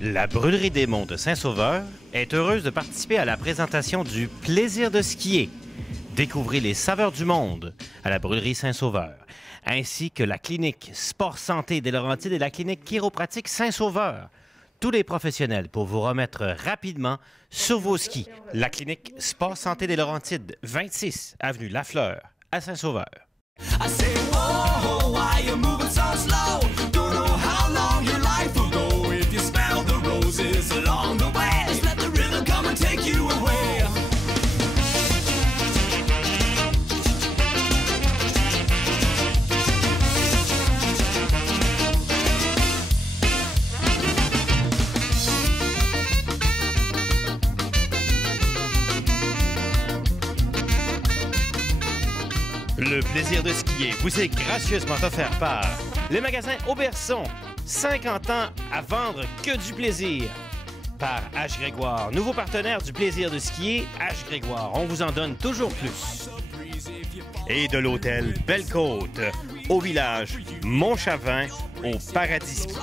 La Brûlerie des Monts de Saint-Sauveur est heureuse de participer à la présentation du Plaisir de skier. Découvrez les saveurs du monde à la Brûlerie Saint-Sauveur, ainsi que la clinique Sport Santé des Laurentides et la clinique chiropratique Saint-Sauveur. Tous les professionnels pour vous remettre rapidement sur vos skis. La clinique Sport Santé des Laurentides, 26 avenue Lafleur, à Saint-Sauveur. I say, whoa, why you moving so slow? Don't know how long your life will go. If you smell the roses along the way, just let the rhythm come and take you away. Le plaisir de skier vous est gracieusement offert par les magasins Auberson, 50 ans à vendre que du plaisir. Par H. Grégoire, nouveau partenaire du plaisir de skier, H. Grégoire, on vous en donne toujours plus. Et de l'hôtel Belle-Côte, au village Montchavin, au Paradis Ski.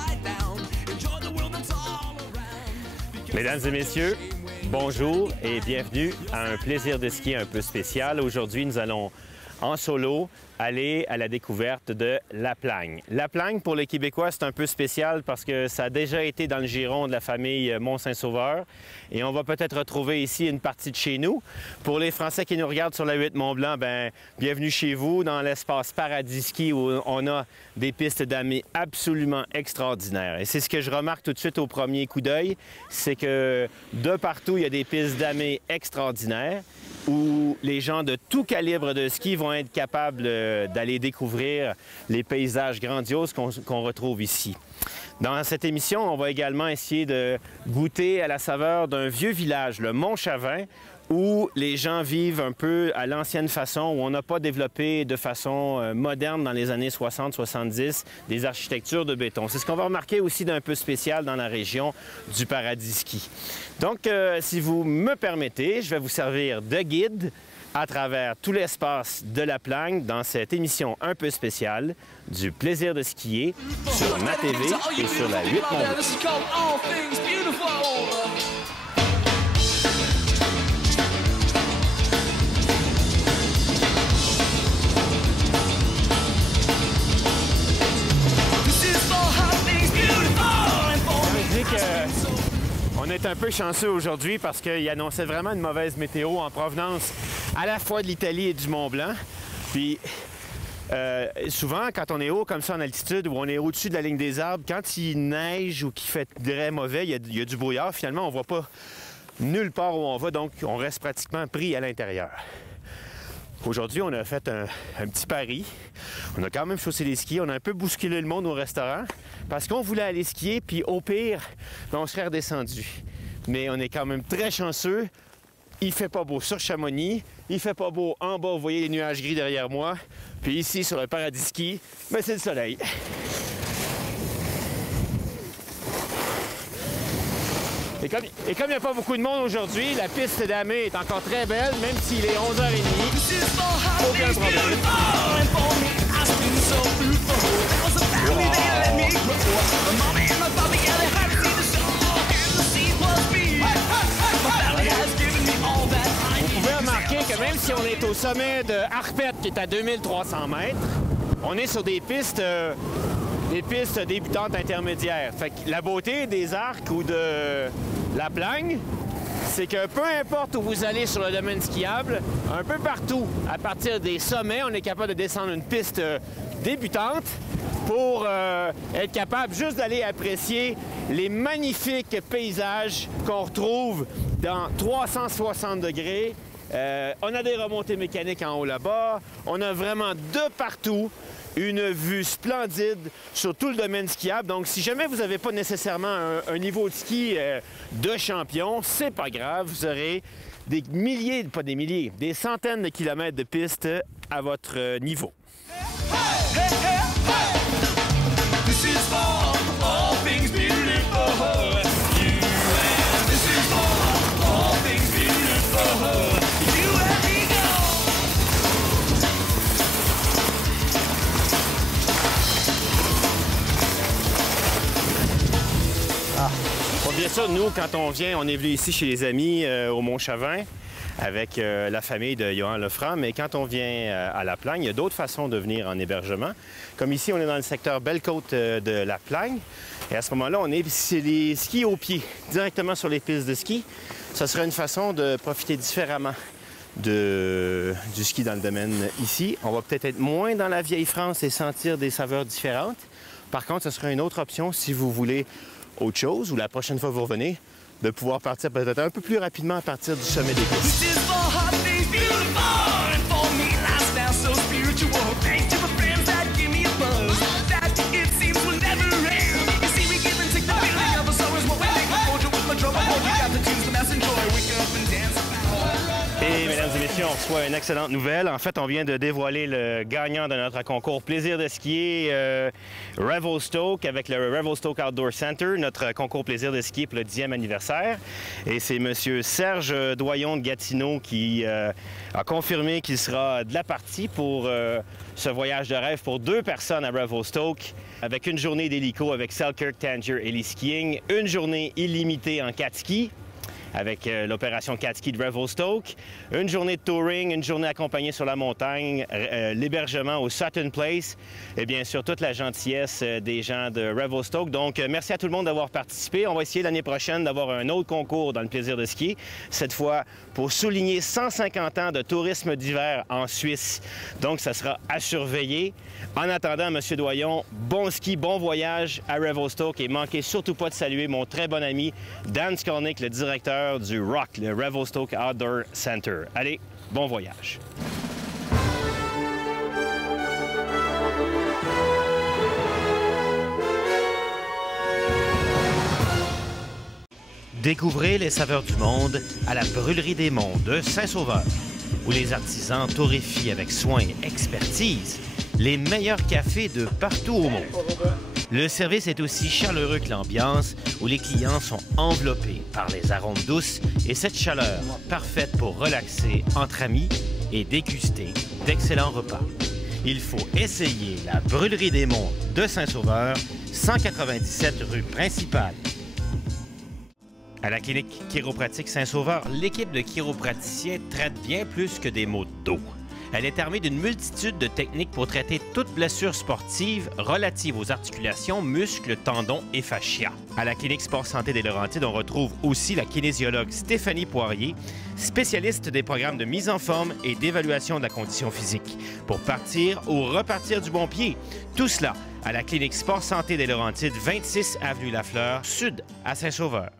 Mesdames et messieurs, bonjour et bienvenue à un plaisir de skier un peu spécial. Aujourd'hui, nous allons en solo, aller à la découverte de La Plagne. La Plagne, pour les Québécois, c'est un peu spécial parce que ça a déjà été dans le giron de la famille Mont-Saint-Sauveur et on va peut-être retrouver ici une partie de chez nous. Pour les Français qui nous regardent sur la 8 Mont-Blanc, bien, bienvenue chez vous dans l'espace Paradis Ski où on a des pistes d'amis absolument extraordinaires. Et c'est ce que je remarque tout de suite au premier coup d'œil, c'est que de partout, il y a des pistes d'amis extraordinaires où les gens de tout calibre de ski vont être capables d'aller découvrir les paysages grandioses qu'on retrouve ici. Dans cette émission, on va également essayer de goûter à la saveur d'un vieux village, le Montchavin, où les gens vivent un peu à l'ancienne façon, où on n'a pas développé de façon moderne dans les années 60-70 des architectures de béton. C'est ce qu'on va remarquer aussi d'un peu spécial dans la région du Paradis Ski. Donc, si vous me permettez, je vais vous servir de guide à travers tout l'espace de La Plagne dans cette émission un peu spéciale du plaisir de skier sur ma TV et sur la 8 Mont-Blanc. On est un peu chanceux aujourd'hui parce qu'il annonçait vraiment une mauvaise météo en provenance à la fois de l'Italie et du Mont-Blanc. Puis souvent, quand on est haut comme ça en altitude ou on est au-dessus de la ligne des arbres, quand il neige ou qu'il fait très mauvais, il y a du brouillard, finalement, on ne voit pas nulle part où on va, donc on reste pratiquement pris à l'intérieur. Aujourd'hui, on a fait un petit pari. On a quand même chaussé les skis. On a un peu bousculé le monde au restaurant parce qu'on voulait aller skier, puis au pire, on serait redescendu. Mais on est quand même très chanceux. Il fait pas beau sur Chamonix. Il fait pas beau en bas. Vous voyez les nuages gris derrière moi. Puis ici, sur le Paradis Ski, ben, c'est le soleil. Et comme il n'y a pas beaucoup de monde aujourd'hui, la piste d'Amé est encore très belle, même s'il est 11h30. Aucun problème. Vous pouvez remarquer que même si on est au sommet de Harpette, qui est à 2300 mètres, on est sur des pistes débutantes intermédiaires. Fait que la beauté des arcs ou de La Plagne, c'est que peu importe où vous allez sur le domaine skiable, un peu partout, à partir des sommets, on est capable de descendre une piste débutante pour être capable juste d'aller apprécier les magnifiques paysages qu'on retrouve dans 360 degrés. On a des remontées mécaniques en haut là-bas. On a vraiment de partout une vue splendide sur tout le domaine skiable. Donc, si jamais vous n'avez pas nécessairement un niveau de ski de champion, c'est pas grave. Vous aurez des milliers, pas des milliers, des centaines de kilomètres de pistes à votre niveau. bien sûr, nous, quand on vient, on est venu ici chez les amis au Mont-Chavin avec la famille de Johan Lefranc, mais quand on vient à La Plagne, il y a d'autres façons de venir en hébergement. Comme ici, on est dans le secteur Belle-Côte de La Plagne, et à ce moment-là, c'est les skis au pied, directement sur les pistes de ski. Ça serait une façon de profiter différemment du ski dans le domaine ici. On va peut-être être moins dans la vieille France et sentir des saveurs différentes. Par contre, ce serait une autre option si vous voulez autre chose, ou la prochaine fois que vous revenez, de pouvoir partir peut-être un peu plus rapidement à partir du sommet des pistes. Et mesdames et messieurs, on reçoit une excellente nouvelle. En fait, on vient de dévoiler le gagnant de notre concours Plaisir de skier Revelstoke avec le Revelstoke Outdoor Center, notre concours Plaisir de skier pour le 10e anniversaire. Et c'est M. Serge Doyon de Gatineau qui a confirmé qu'il sera de la partie pour ce voyage de rêve pour 2 personnes à Revelstoke, avec une journée d'hélico avec Selkirk Tangier Heli Skiing, une journée illimitée en 4 skis avec l'opération 4 ski de Revelstoke, une journée de touring, une journée accompagnée sur la montagne, l'hébergement au Sutton Place et bien sûr toute la gentillesse des gens de Revelstoke. Donc merci à tout le monde d'avoir participé. On va essayer l'année prochaine d'avoir un autre concours dans le plaisir de skier, cette fois pour souligner 150 ans de tourisme d'hiver en Suisse. Donc ça sera à surveiller. En attendant, M. Doyon, bon ski, bon voyage à Revelstoke et manquez surtout pas de saluer mon très bon ami Dan Skolnick, le directeur du ROC, le Revelstoke Outdoor Center. Allez, bon voyage! Découvrez les saveurs du monde à la Brûlerie des Monts de Saint-Sauveur, où les artisans torréfient avec soin et expertise les meilleurs cafés de partout au monde. Le service est aussi chaleureux que l'ambiance, où les clients sont enveloppés par les arômes douces et cette chaleur parfaite pour relaxer entre amis et déguster d'excellents repas. Il faut essayer la Brûlerie des Monts de Saint-Sauveur, 197 rue principale. À la clinique chiropratique Saint-Sauveur, l'équipe de chiropraticiens traite bien plus que des maux de dos. Elle est armée d'une multitude de techniques pour traiter toute blessure sportive relative aux articulations, muscles, tendons et fascia. À la clinique Sport Santé des Laurentides, on retrouve aussi la kinésiologue Stéphanie Poirier, spécialiste des programmes de mise en forme et d'évaluation de la condition physique, pour partir ou repartir du bon pied. Tout cela à la clinique Sport Santé des Laurentides, 26 avenue Lafleur, sud à Saint-Sauveur.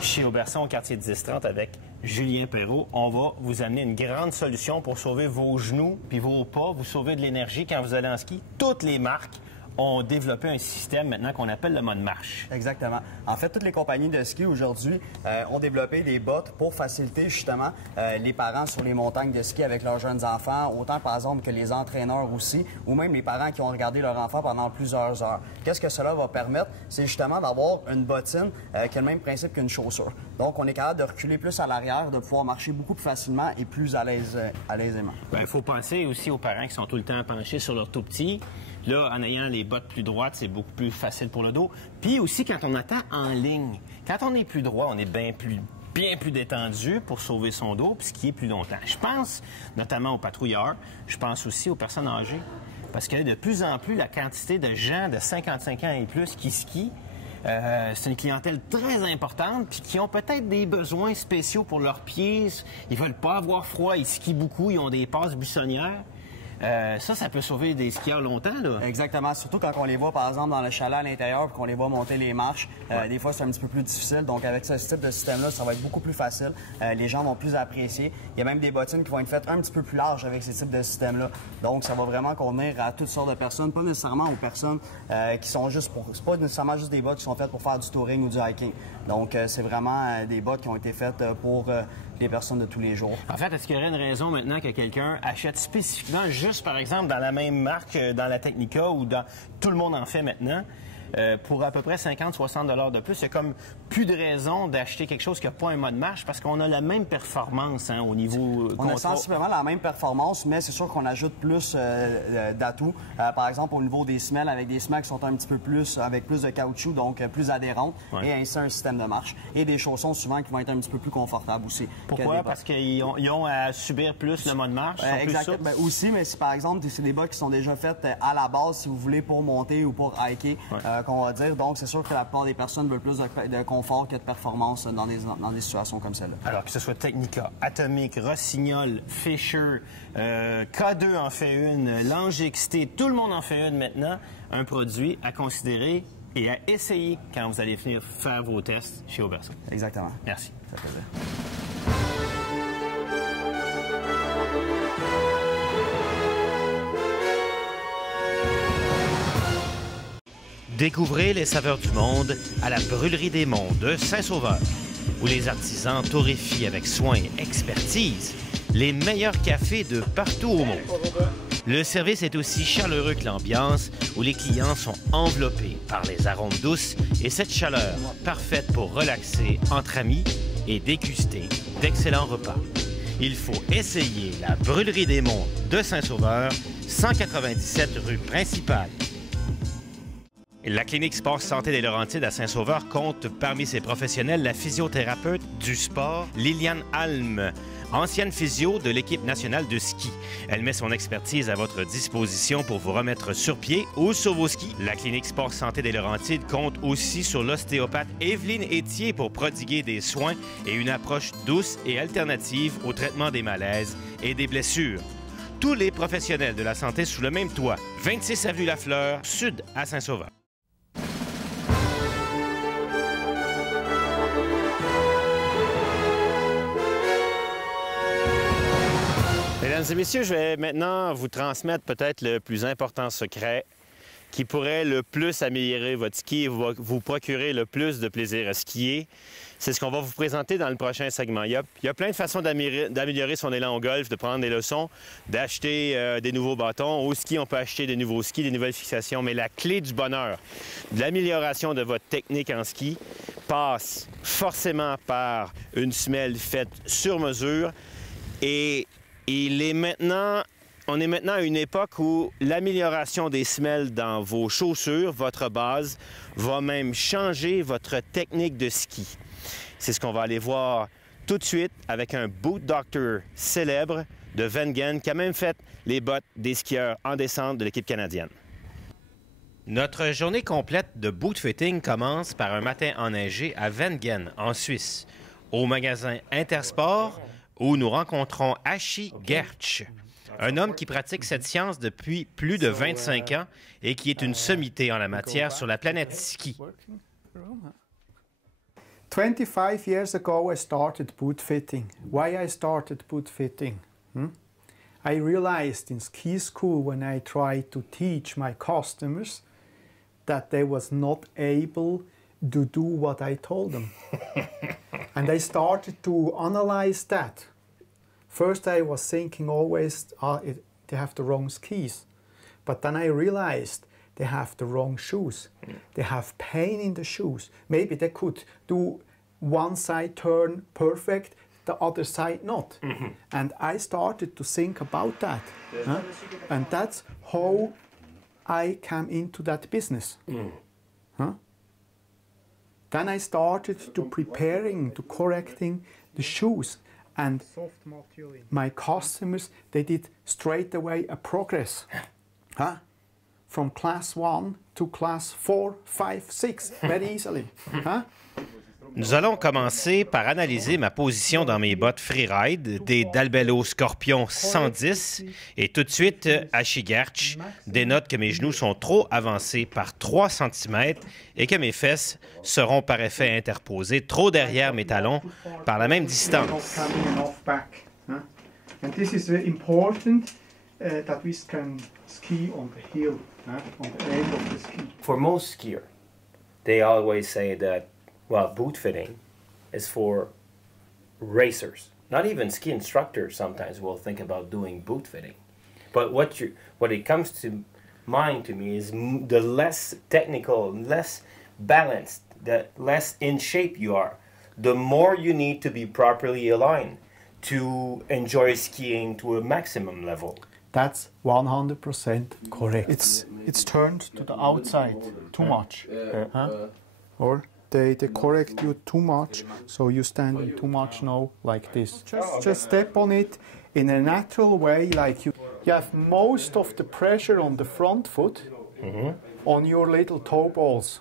Chez Auberçon, au quartier 1030, avec Julien Perrault, on va vous amener une grande solution pour sauver vos genoux puis vos pas, vous sauver de l'énergie quand vous allez en ski. Toutes les marques ont développé un système maintenant qu'on appelle le mode marche. Exactement. En fait, toutes les compagnies de ski aujourd'hui ont développé des bottes pour faciliter justement les parents sur les montagnes de ski avec leurs jeunes enfants, autant par exemple que les entraîneurs aussi, ou même les parents qui ont regardé leur enfant pendant plusieurs heures. Qu'est-ce que cela va permettre? C'est justement d'avoir une bottine qui a le même principe qu'une chaussure. Donc, on est capable de reculer plus à l'arrière, de pouvoir marcher beaucoup plus facilement et plus à l'aisément. Il faut penser aussi aux parents qui sont tout le temps penchés sur leur tout petit. Là, en ayant les bottes plus droites, c'est beaucoup plus facile pour le dos. Puis aussi, quand on attend en ligne, quand on est plus droit, on est bien plus détendu pour sauver son dos puis skier plus longtemps. Je pense notamment aux patrouilleurs, je pense aussi aux personnes âgées, parce que de plus en plus, la quantité de gens de 55 ans et plus qui skient, c'est une clientèle très importante puis qui ont peut-être des besoins spéciaux pour leurs pieds. Ils veulent pas avoir froid, ils skient beaucoup, ils ont des passes buissonnières. Ça peut sauver des skieurs longtemps, là. Exactement. Surtout quand on les voit, par exemple, dans le chalet à l'intérieur, puis qu'on les voit monter les marches. Des fois, c'est un petit peu plus difficile. Donc, avec ce type de système-là, ça va être beaucoup plus facile. Les gens vont plus apprécier. Il y a même des bottines qui vont être faites un petit peu plus larges avec ces types de systèmes-là. Donc, ça va vraiment convenir à toutes sortes de personnes, pas nécessairement aux personnes qui sont juste pour... C'est pas nécessairement juste des bottes qui sont faites pour faire du touring ou du hiking. Donc, c'est vraiment des bottes qui ont été faites pour les personnes de tous les jours. En fait, est-ce qu'il y aurait une raison maintenant que quelqu'un achète spécifiquement, juste par exemple, dans la même marque, dans la Technica ou dans... Tout le monde en fait maintenant, pour à peu près 50-60 $ de plus. Il y a comme plus de raison d'acheter quelque chose qui n'a pas un mode marche parce qu'on a la même performance au niveau On a sensiblement la même performance, mais c'est sûr qu'on ajoute plus d'atouts. Par exemple, au niveau des semelles, avec des semelles qui sont un petit peu plus, avec plus de caoutchouc, donc plus adhérentes, et ainsi un système de marche. Et des chaussons souvent qui vont être un petit peu plus confortables aussi. Pourquoi? Parce qu'ils ont à subir plus le mode marche? Exactement. Ben, aussi, mais si par exemple, c'est des bottes qui sont déjà faites à la base, si vous voulez, pour monter ou pour hiker, qu'on va dire. Donc, c'est sûr que la plupart des personnes veulent plus de confort que de performance dans des situations comme celle-là. Alors, que ce soit Technica, Atomic, Rossignol, Fisher, K2 en fait une, Lange XT, tout le monde en fait une maintenant. Un produit à considérer et à essayer quand vous allez venir faire vos tests chez Oberso. Exactement. Merci. Ça fait plaisir. Découvrez les saveurs du monde à la Brûlerie des Monts de Saint-Sauveur, où les artisans torréfient avec soin et expertise les meilleurs cafés de partout au monde. Le service est aussi chaleureux que l'ambiance, où les clients sont enveloppés par les arômes douces et cette chaleur parfaite pour relaxer entre amis et déguster d'excellents repas. Il faut essayer la Brûlerie des Monts de Saint-Sauveur, 197 rue principale. La clinique Sport Santé des Laurentides à Saint-Sauveur compte parmi ses professionnels la physiothérapeute du sport Liliane Alm, ancienne physio de l'équipe nationale de ski. Elle met son expertise à votre disposition pour vous remettre sur pied ou sur vos skis. La clinique Sport Santé des Laurentides compte aussi sur l'ostéopathe Evelyne Étier pour prodiguer des soins et une approche douce et alternative au traitement des malaises et des blessures. Tous les professionnels de la santé sous le même toit. 26 avenue Lafleur, sud à Saint-Sauveur. Mesdames et messieurs, je vais maintenant vous transmettre peut-être le plus important secret qui pourrait le plus améliorer votre ski et vous procurer le plus de plaisir à skier. C'est ce qu'on va vous présenter dans le prochain segment. Il y a plein de façons d'améliorer son élan au golf, de prendre des leçons, d'acheter des nouveaux bâtons. Au ski, on peut acheter des nouveaux skis, des nouvelles fixations, mais la clé du bonheur, de l'amélioration de votre technique en ski, passe forcément par une semelle faite sur mesure et on est maintenant à une époque où l'amélioration des semelles dans vos chaussures, votre base, va même changer votre technique de ski. C'est ce qu'on va aller voir tout de suite avec un boot doctor célèbre de Wengen qui a même fait les bottes des skieurs en descente de l'équipe canadienne. Notre journée complète de boot fitting commence par un matin enneigé à Wengen, en Suisse, au magasin Intersport, où nous rencontrons Ashi Gertsch, un homme qui pratique cette science depuis plus de 25 ans et qui est une sommité en la matière sur la planète ski. 25 years ago, I started boot fitting. Why I started boot fitting? I realized in ski school when I tried to teach my customers that they was not able to do what I told them. And I started to analyze that. First I was thinking always they have the wrong skis. But then I realized they have the wrong shoes. They have pain in the shoes. Maybe they could do one side turn perfect, the other side not. And I started to think about that. And that's how I came into that business. Then I started to preparing, to correcting the shoes. And my customers, they did straight away a progress. From class 1 to class 4, 5, 6, very easily. Nous allons commencer par analyser ma position dans mes bottes freeride des Dalbello Scorpion 110 et tout de suite, Ashi Gertsch dénote que mes genoux sont trop avancés par 3 cm et que mes fesses seront par effet interposées trop derrière mes talons par la même distance. And this is very important that we can ski on the heel, on the end of the ski. For most skiers, they always say that boot fitting is for racers. Not even ski instructors sometimes will think about doing boot fitting. But what it comes to mind to me is the less technical, less balanced, the less in shape you are, the more you need to be properly aligned to enjoy skiing to a maximum level. That's 100% correct. It's turned to the outside too much. Or they correct you too much, so you stand too much now like this. Just step on it in a natural way, like you have most of the pressure on the front foot on your little toe balls.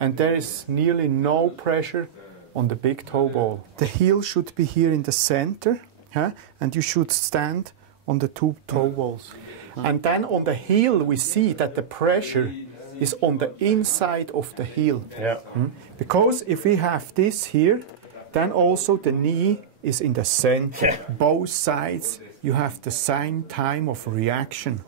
And there is nearly no pressure on the big toe ball. The heel should be here in the center, and you should stand on the two toe balls. And then on the heel we see that the pressure is on the inside of the heel. Because if we have this here, then also the knee is in the center. Both sides you have the same time of reaction.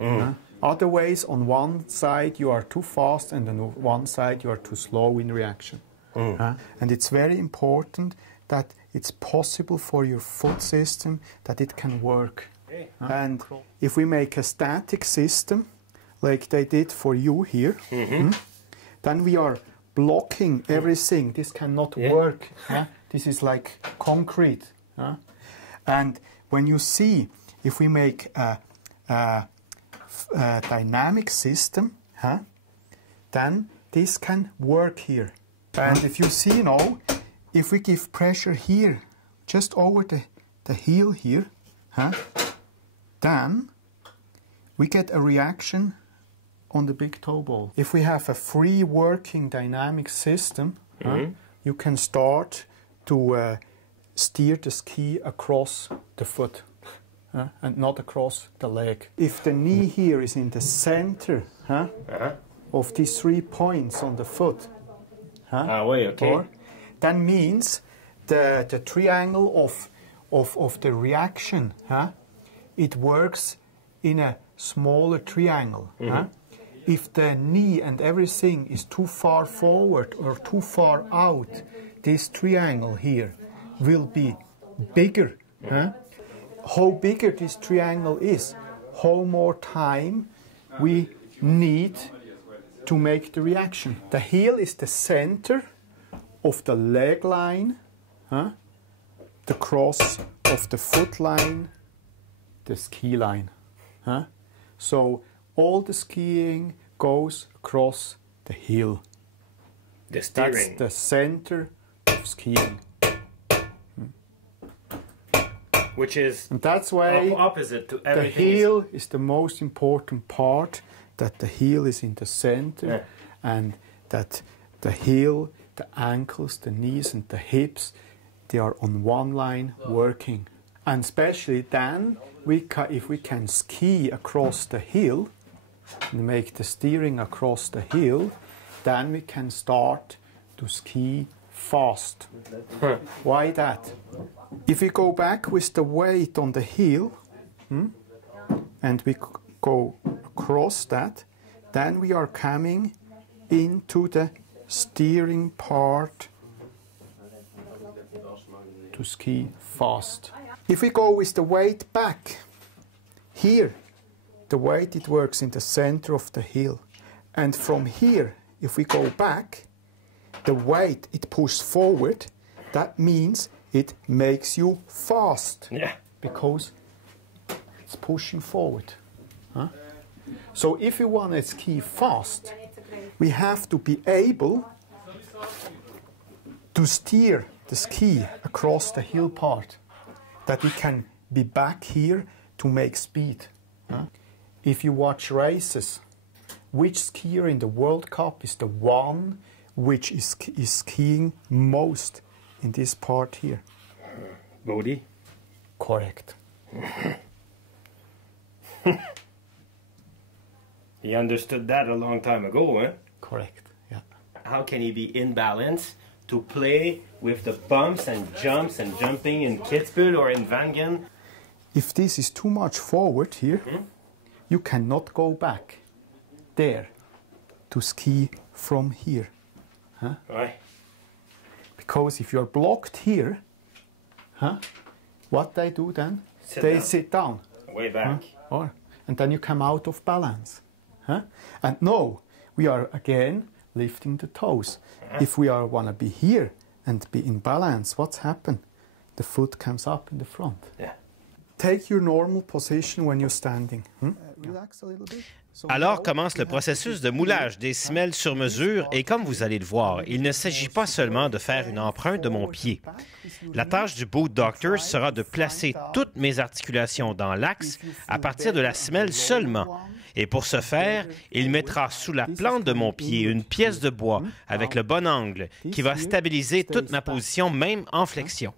Otherwise, on one side you are too fast and on one side you are too slow in reaction. And it's very important that it's possible for your foot system that it can work. And if we make a static system, like they did for you here, then we are blocking everything. This cannot work. This is like concrete. And when you see, if we make a dynamic system, then this can work here. And if you see now, if we give pressure here, just over the heel here, then we get a reaction on the big toe ball. If we have a free working dynamic system, you can start to steer the ski across the foot and not across the leg. If the knee here is in the center of these 3 points on the foot, that means the triangle of the reaction, it works in a smaller triangle. If the knee and everything is too far forward or too far out, this triangle here will be bigger. How bigger this triangle is, how more time we need to make the reaction. The heel is the center of the leg line, the cross of the foot line, the ski line. So all the skiing goes across the heel. The steering. That's the center of skiing. Which is And that's why opposite to the everything. heel is the most important part, that the heel is in the center and that the heel, the ankles, the knees and the hips, they are on one line working. And especially then, if we can ski across the heel and make the steering across the heel, then we can start to ski fast. Why that? If we go back with the weight on the heel and we go across that, then we are coming into the steering part to ski fast. If we go with the weight back, here, the weight, it works in the center of the heel. And from here, if we go back, the weight, it pushes forward. That means it makes you fast. Because it's pushing forward. So if you want to ski fast, we have to be able to steer the ski across the heel part, that we can be back here to make speed. If you watch races, which skier in the World Cup is the one which is skiing most in this part here? Bodhi? Correct. He understood that a long time ago, eh? Correct, yeah. How can he be in balance to play with the bumps and jumps and jumping in Kitzbühel or in Wangen? If this is too much forward here, you cannot go back there to ski from here. Right. Because if you're blocked here, what they do then? Sit They down. sit down. Way back. And then you come out of balance. Huh? And now we are again lifting the toes. If we want to be here and be in balance, what's happened? The foot comes up in the front. Yeah. Take your normal position when you're standing. Relax a little bit. Alors commence le processus de moulage des semelles sur mesure et comme vous allez le voir, il ne s'agit pas seulement de faire une empreinte de mon pied. La tâche du Boot Doctor sera de placer toutes mes articulations dans l'axe à partir de la semelle seulement. Et pour ce faire, il mettra sous la plante de mon pied une pièce de bois avec le bon angle qui va stabiliser toute ma position, même en flexion.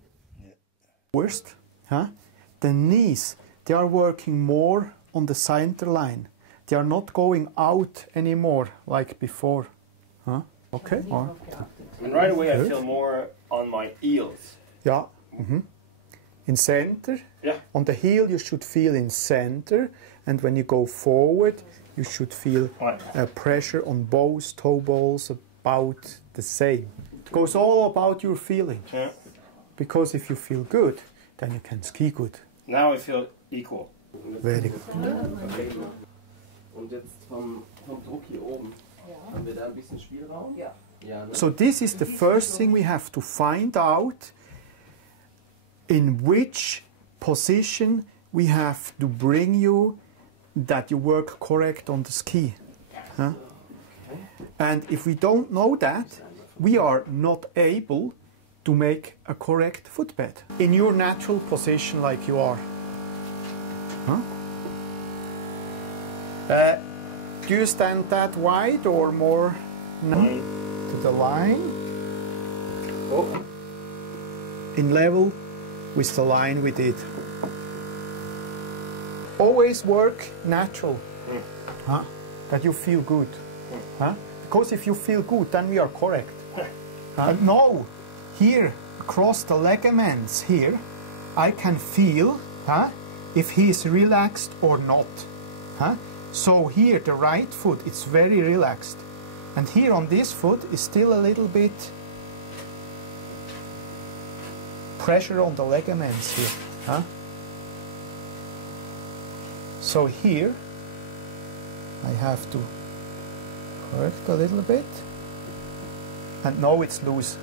Worst, the knees, they are working more on the center line. They are not going out anymore like before. Okay? And right away I feel more on my heels. Yeah. In center. Yeah. On the heel you should feel in center, and when you go forward you should feel pressure on both toe balls about the same. It goes all about your feeling. Yeah. Because if you feel good, then you can ski good. Now I feel equal. Very good. Und jetzt vom Druck hier oben, haben wir da ein bisschen Spielraum? Ja. Ne? So this is the first thing we have to find out, in which position we have to bring you that you work correct on the ski. And if we don't know that, we are not able to make a correct footbed in your natural position like you are. Do you stand that wide or more to the line? In level with the line we did. Always work natural, that you feel good. Because if you feel good, then we are correct. And now, here, across the ligaments here, I can feel if he is relaxed or not. So here, the right foot is very relaxed. And here on this foot is still a little bit pressure on the ligaments here. So here, I have to correct a little bit. And now it's loose.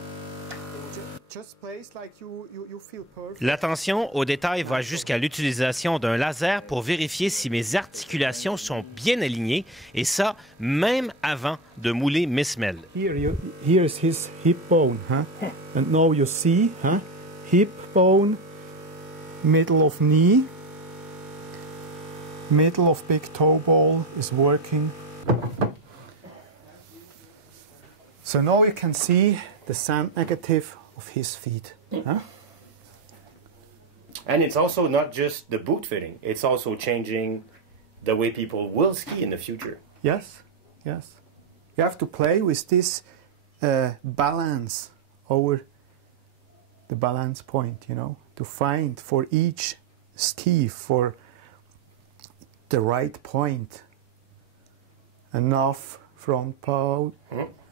Just place like you feel perfect. L'attention aux détails va jusqu'à l'utilisation d'un laser pour vérifier si mes articulations sont bien alignées, et ça, même avant de mouler mes semelles. Here is his hip bone, and now you see, hip bone, middle of knee, middle of big toe ball is working. So now you can see the sand negative of his feet. And it's also not just the boot fitting, it's also changing the way people will ski in the future. Yes, yes. You have to play with this balance over the balance point, you know, to find for each ski, for the right point, enough front power,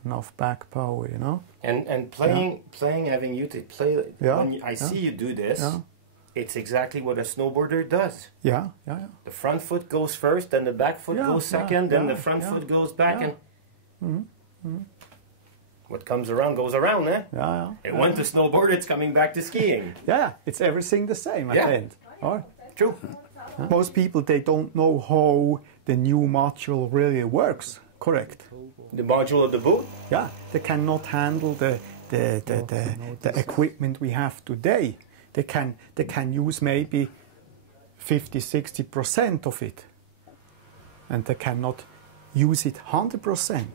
enough back power, you know. And playing, having you to play, when I see you do this, it's exactly what a snowboarder does. Yeah. The front foot goes first, then the back foot goes second, then the front foot goes back, and what comes around goes around, eh? And when to snowboard, it's coming back to skiing. Yeah, it's everything the same at the end. Or? True. Most people, they don't know how the new module really works. Correct. The module of the boot? Yeah, they cannot handle the equipment we have today. They can use maybe 50-60% of it, and they cannot use it 100%.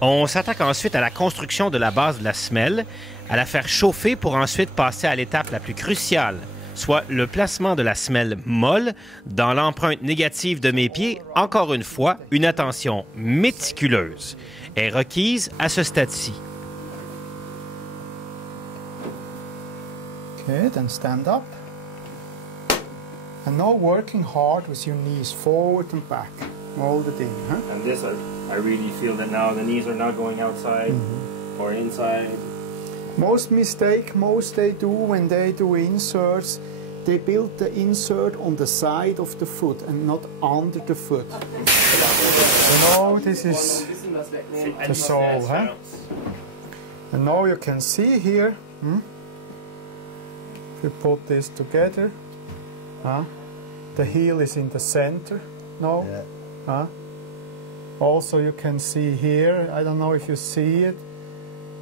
On s'attaque ensuite à la construction de la base de la semelle, à la faire chauffer pour ensuite passer à l'étape la plus cruciale, soit le placement de la semelle molle dans l'empreinte négative de mes pieds. Encore une fois, une attention méticuleuse est requise à ce stade-ci. Okay, then stand up. And now working hard with your knees forward and back. Mold it in. And this, I really feel that now the knees are not going outside or inside. Most they do when they do inserts, they build the insert on the side of the foot and not under the foot. This is the sole, huh? And now you can see here, if you put this together, the heel is in the center now. Yeah. Also you can see here, I don't know if you see it,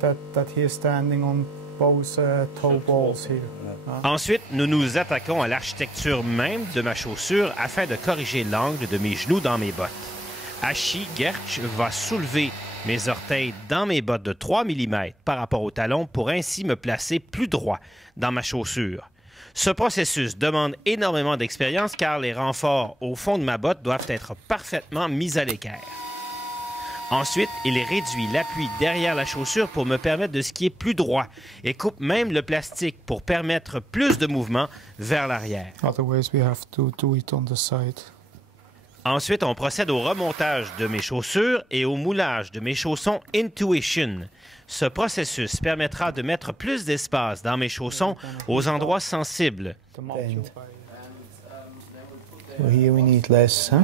that he is standing on both toe balls here. Ensuite, nous nous attaquons à l'architecture même de ma chaussure afin de corriger l'angle de mes genoux dans mes bottes. Achie Gertsch va soulever mes orteils dans mes bottes de 3 mm par rapport au talon pour ainsi me placer plus droit dans ma chaussure. Ce processus demande énormément d'expérience car les renforts au fond de ma botte doivent être parfaitement mis à l'équerre. Ensuite, il réduit l'appui derrière la chaussure pour me permettre de skier plus droit et coupe même le plastique pour permettre plus de mouvement vers l'arrière. Otherwise, we have to do it on the side. Ensuite, on procède au remontage de mes chaussures et au moulage de mes chaussons Intuition. Ce processus permettra de mettre plus d'espace dans mes chaussons aux endroits sensibles. So here we need less, huh?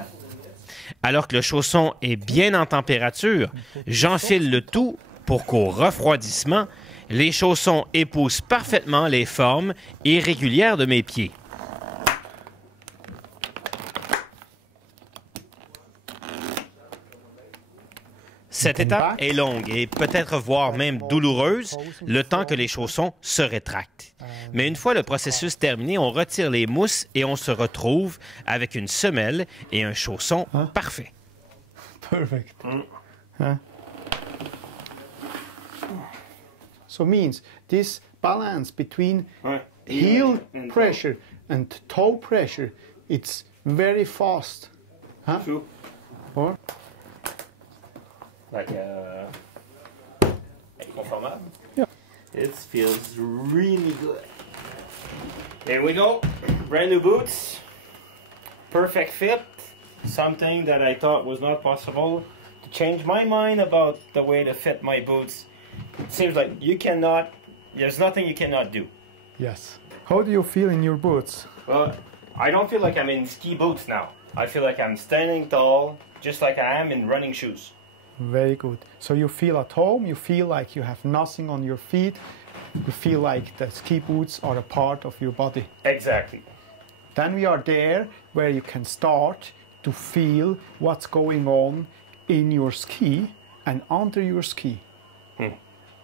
Alors que le chausson est bien en température, j'enfile le tout pour qu'au refroidissement, les chaussons épousent parfaitement les formes irrégulières de mes pieds. Cette étape est longue et peut-être voire même douloureuse le temps que les chaussons se rétractent. Mais une fois le processus terminé, on retire les mousses et on se retrouve avec une semelle et un chausson parfait. Perfect. So means this balance between heel pressure and toe pressure, it's very fast. Huh? True. Or? Like conformable? Yeah. It feels really good. Here we go. Brand new boots. Perfect fit. Something that I thought was not possible. To change my mind about the way to fit my boots. It seems like there's nothing you cannot do. Yes. How do you feel in your boots? Well, I don't feel like I'm in ski boots now. I feel like I'm standing tall, just like I am in running shoes. Very good. So you feel at home, you feel like you have nothing on your feet, you feel like the ski boots are a part of your body. Exactly. Then we are there where you can start to feel what's going on in your ski and under your ski.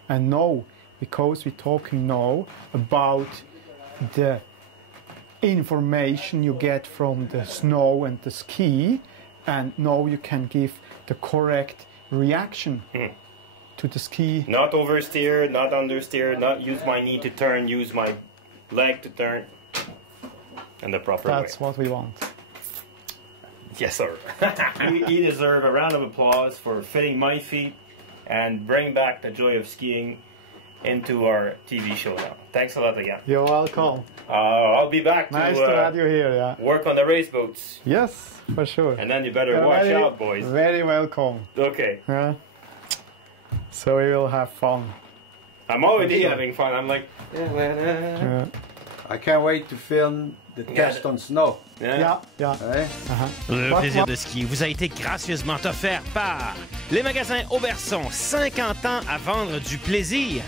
And now, because we're talking now about the information you get from the snow and the ski, and now you can give the correct reaction to the ski. Not oversteer, not understeer, not use my knee to turn, use my leg to turn in the proper way. That's what we want. Yes, sir. You deserve a round of applause for fitting my feet and bring back the joy of skiing into our TV show now. Thanks a lot again. You're welcome. I'll be back Nice to have you here, yeah. work on the race boots. Yes, for sure. And then you better You're watch very, out, boys. Very welcome. Okay. Yeah. So we will have fun. I'm already Sure. having fun. I'm like, Yeah. I can't wait to film the test on snow. Yeah. Right? Le plaisir de skier vous a été gracieusement offert par les magasins Auberson, 50 ans à vendre du plaisir.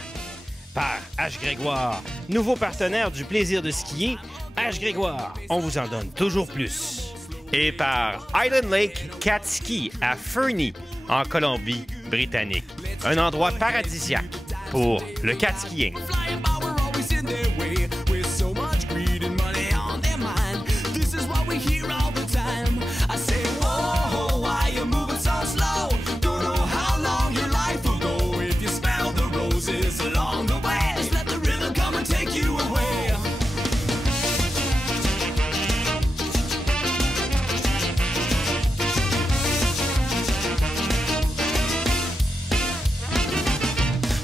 Par H. Grégoire, nouveau partenaire du plaisir de skier. H. Grégoire, on vous en donne toujours plus. Et par Island Lake Cat Ski à Fernie, en Colombie-Britannique. Un endroit paradisiaque pour le cat skiing. Flying by, we're always in their way. With so much greed and money on their mind. This is what we hear all the time. I say, whoa, why you moving so slow? Don't know how long your life will go. If you smell the roses along the way, just let the rhythm come and take you away.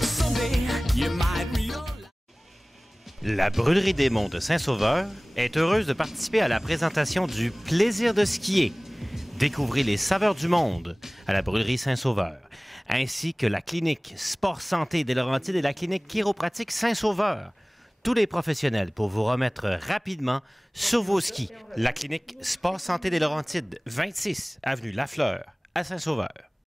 Someday you might realize. La Brûlerie des Monts de Saint-Sauveur est heureuse de participer à la présentation du plaisir de skier. Découvrez les saveurs du monde à la Brûlerie Saint-Sauveur, ainsi que la clinique Sport Santé des Laurentides et la clinique chiropratique Saint-Sauveur. tous les professionnels pour vous remettre rapidement sur vos skis. La clinique Sport Santé des Laurentides, 26 avenue Lafleur, à Saint-Sauveur.